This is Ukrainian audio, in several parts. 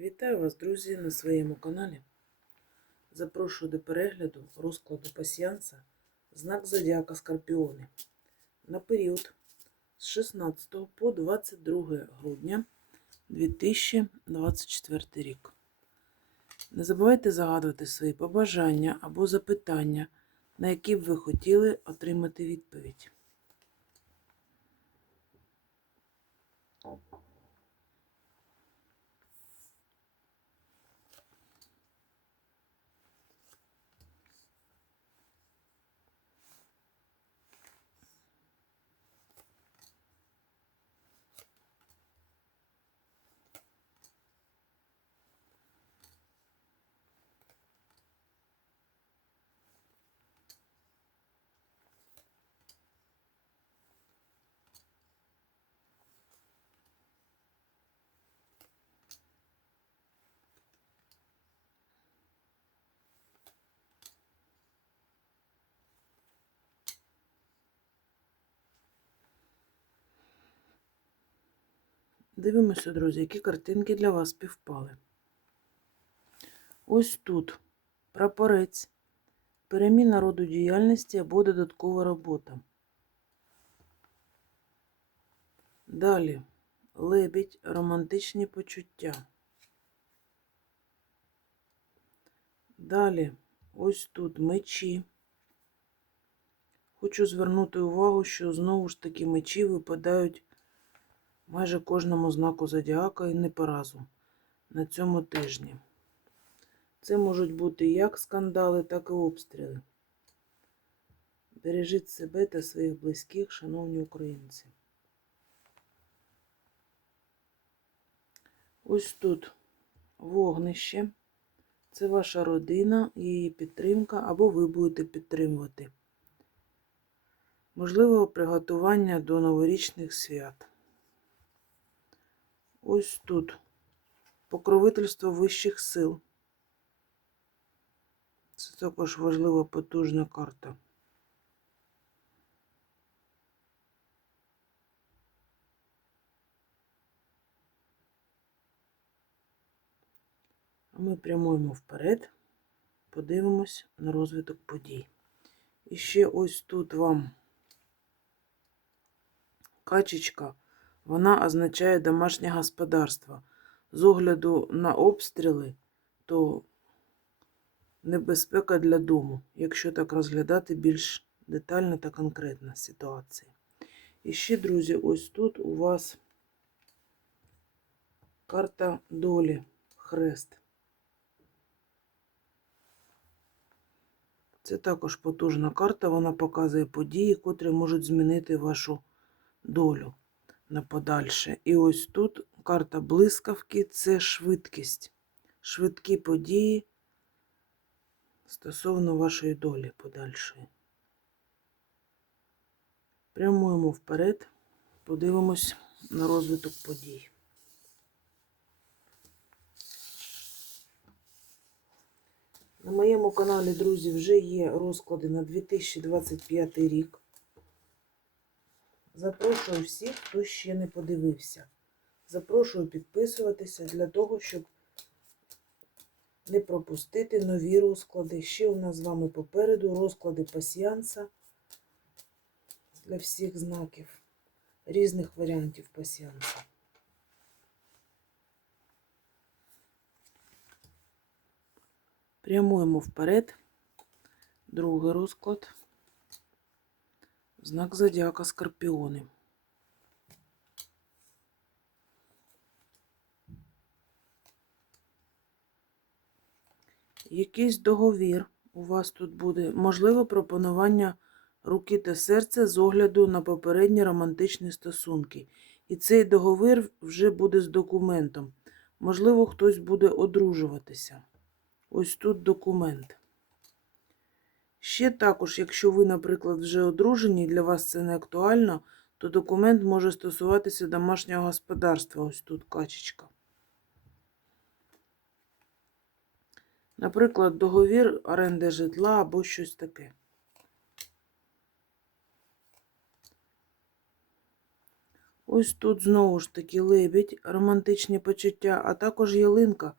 Вітаю вас, друзі, на своєму каналі. Запрошую до перегляду розкладу пасіянса знак Зодіака Скорпіони на період з 16 по 22 грудня 2024 рік. Не забувайте загадувати свої побажання або запитання, на які б ви хотіли отримати відповідь. Дивимося, друзі, які картинки для вас співпали. Ось тут прапорець, переміна роду діяльності або додаткова робота. Далі лебідь, романтичні почуття. Далі ось тут мечі. Хочу звернути увагу, що знову ж таки мечі випадають майже кожному знаку зодіака і не по разу на цьому тижні. Це можуть бути як скандали, так і обстріли. Бережіть себе та своїх близьких, шановні українці. Ось тут вогнище. Це ваша родина, її підтримка, або ви будете підтримувати. Можливо, приготування до новорічних свят. Ось тут покровительство вищих сил. Це також важлива потужна карта. Ми прямуємо вперед, подивимось на розвиток подій. І ще ось тут вам качечка. Вона означає домашнє господарство. З огляду на обстріли, то небезпека для дому, якщо так розглядати більш детально та конкретно ситуації. І ще, друзі, ось тут у вас карта долі, хрест. Це також потужна карта, вона показує події, котрі можуть змінити вашу долю на подальше. І ось тут карта блискавки це швидкість. Швидкі події стосовно вашої долі подальшої. Прямуємо вперед, подивимось на розвиток подій. На моєму каналі, друзі, вже є розклади на 2025 рік. Запрошую всіх, хто ще не подивився. Запрошую підписуватися для того, щоб не пропустити нові розклади. Ще у нас з вами попереду розклади пасіянса для всіх знаків, різних варіантів пасіянса. Прямуємо вперед. Другий розклад. Знак зодіака Скорпіони. Якийсь договір у вас тут буде. Можливо, пропонування руки та серця з огляду на попередні романтичні стосунки. І цей договір вже буде з документом. Можливо, хтось буде одружуватися. Ось тут документ. Ще також, якщо ви, наприклад, вже одружені, і для вас це не актуально, то документ може стосуватися домашнього господарства. Ось тут качечка. Наприклад, договір оренди житла або щось таке. Ось тут знову ж таки лебідь, романтичні почуття, а також ялинка,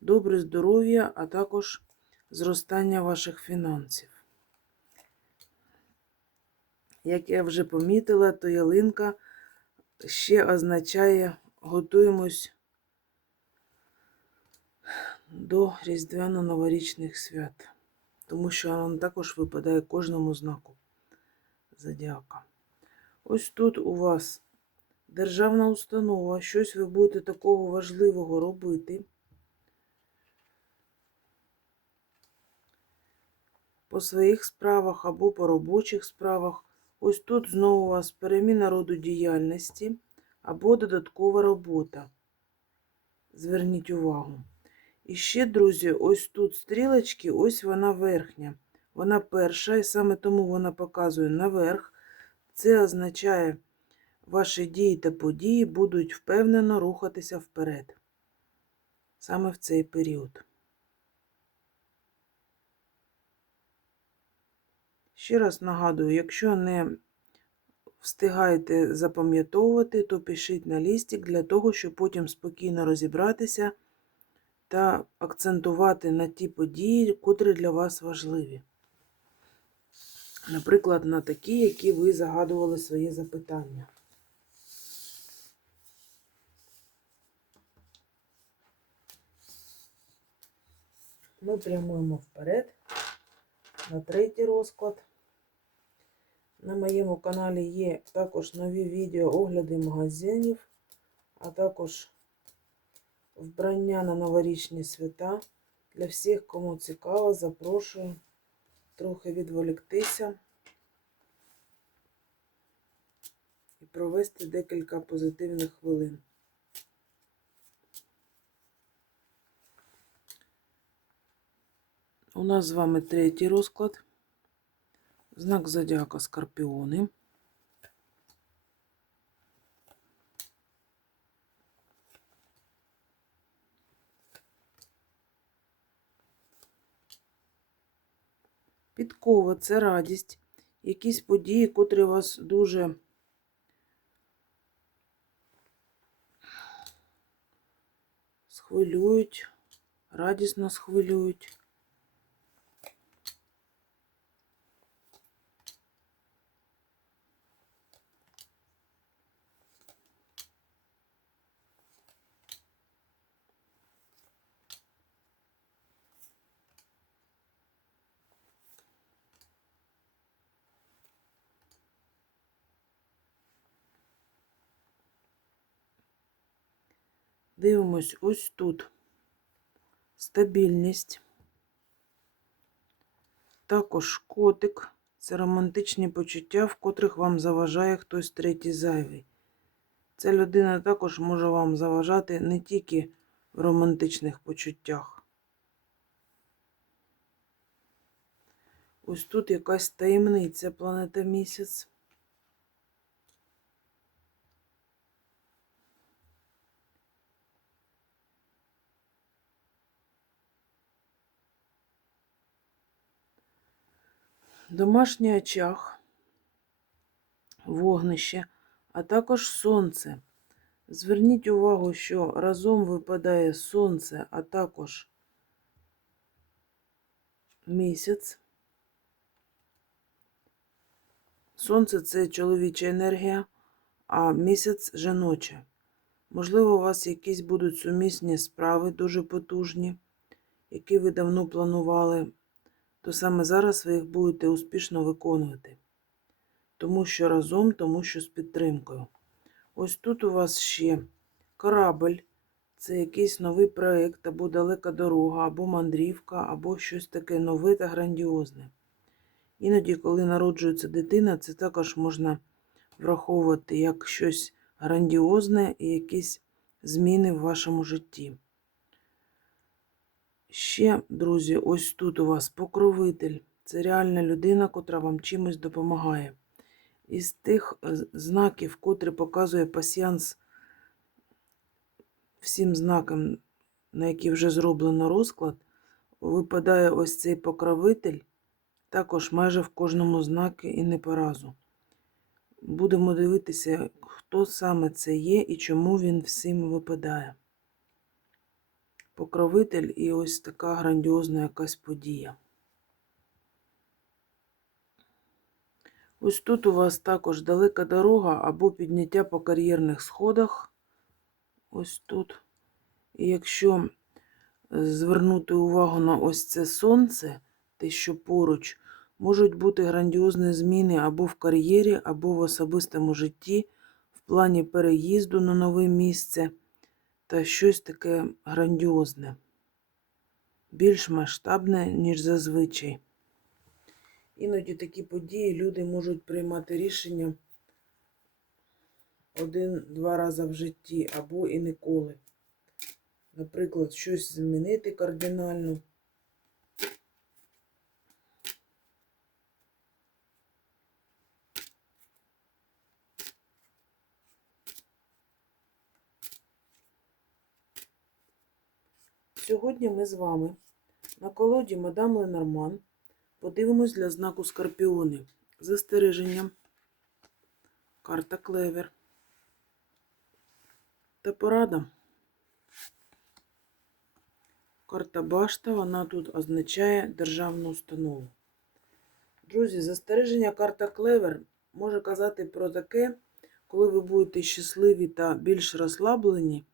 добре здоров'я, а також зростання ваших фінансів. Як я вже помітила, то ялинка ще означає готуємось до Різдвяно-новорічних свят, тому що вона також випадає кожному знаку зодіака. Ось тут у вас державна установа, щось ви будете такого важливого робити. По своїх справах або по робочих справах. Ось тут знову у вас переміна роду діяльності або додаткова робота. Зверніть увагу. І ще, друзі, ось тут стрілочки, ось вона верхня. Вона перша, і саме тому вона показує наверх. Це означає, ваші дії та події будуть впевнено рухатися вперед. Саме в цей період. Ще раз нагадую, якщо не встигаєте запам'ятовувати, то пишіть на лістик для того, щоб потім спокійно розібратися та акцентувати на ті події, котрі для вас важливі. Наприклад, на такі, які ви загадували своє запитання. Ми прямуємо вперед на третій розклад. На моєму каналі є також нові відео огляди магазинів, а також вбрання на новорічні свята. Для всіх, кому цікаво, запрошую трохи відволіктися і провести декілька позитивних хвилин. У нас з вами третій розклад. Знак зодіака Скорпіони. Підкова це радість, якісь події, котрі вас дуже схвилюють, радісно схвилюють. Дивимось ось тут стабільність. Також котик це романтичні почуття, в котрих вам заважає хтось третій зайвий. Ця людина також може вам заважати не тільки в романтичних почуттях. Ось тут якась таємниця планета місяць. Домашній очаг, вогнище, а також сонце. Зверніть увагу, що разом випадає сонце, а також місяць. Сонце це чоловіча енергія, а місяць жіноча. Можливо, у вас якісь будуть сумісні справи дуже потужні, які ви давно планували то саме зараз ви їх будете успішно виконувати. Тому що разом, тому що з підтримкою. Ось тут у вас ще корабль, це якийсь новий проєкт, або далека дорога, або мандрівка, або щось таке нове та грандіозне. Іноді, коли народжується дитина, це також можна враховувати як щось грандіозне і якісь зміни в вашому житті. Ще, друзі, ось тут у вас покровитель. Це реальна людина, котра вам чимось допомагає. Із тих е, знаків, котрі показує пасіянс всім знакам, на які вже зроблено розклад, випадає ось цей покровитель, також майже в кожному знаку і не по разу. Будемо дивитися, хто саме це є і чому він всім випадає. Покровитель і ось така грандіозна якась подія. Ось тут у вас також далека дорога або підняття по кар'єрних сходах. Ось тут. І якщо е, звернути увагу на ось це сонце, те, що поруч, можуть бути грандіозні зміни або в кар'єрі, або в особистому житті, в плані переїзду на нове місце та щось таке грандіозне, більш масштабне, ніж зазвичай. Іноді такі події люди можуть приймати рішення один-два рази в житті або і ніколи. Наприклад, щось змінити кардинально. Сьогодні ми з вами на колоді Мадам Ленорман подивимось для знаку Скорпіони. Застереження. Карта Клевер. Та порада. Карта Башта, вона тут означає державну установу. Друзі, застереження карта Клевер може казати про таке, коли ви будете щасливі та більш розслаблені.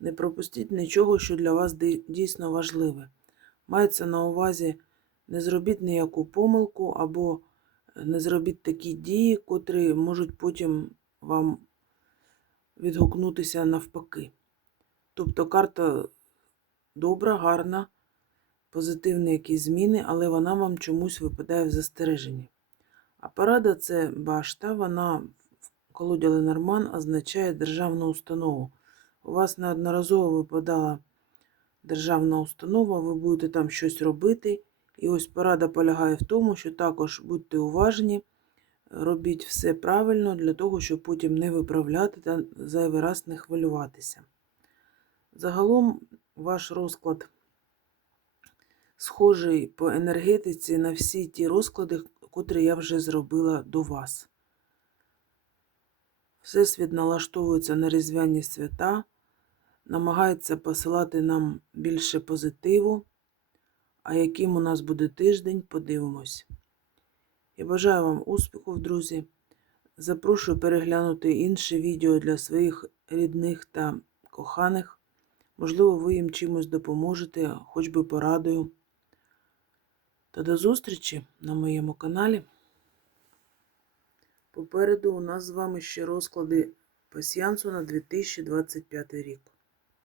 Не пропустіть нічого, що для вас дійсно важливе. Мається на увазі, не зробіть ніяку помилку або не зробіть такі дії, котрі можуть потім вам відгукнутися навпаки. Тобто карта добра, гарна, позитивні якісь зміни, але вона вам чомусь випадає в застереженні. А порада це башта, вона в колоді Ленорман означає державну установу. У вас неодноразово випадала державна установа, ви будете там щось робити. І ось порада полягає в тому, що також будьте уважні, робіть все правильно для того, щоб потім не виправляти та зайвий раз не хвилюватися. Загалом ваш розклад схожий по енергетиці на всі ті розклади, котрі я вже зробила до вас. Всесвіт налаштовується на різдвяні свята, намагається посилати нам більше позитиву. А яким у нас буде тиждень, подивимось. Я бажаю вам успіхів, друзі. Запрошую переглянути інше відео для своїх рідних та коханих. Можливо, ви їм чимось допоможете, хоч би порадою. Та до зустрічі на моєму каналі. Попереду у нас з вами ще розклади пасіянсу на 2025 рік.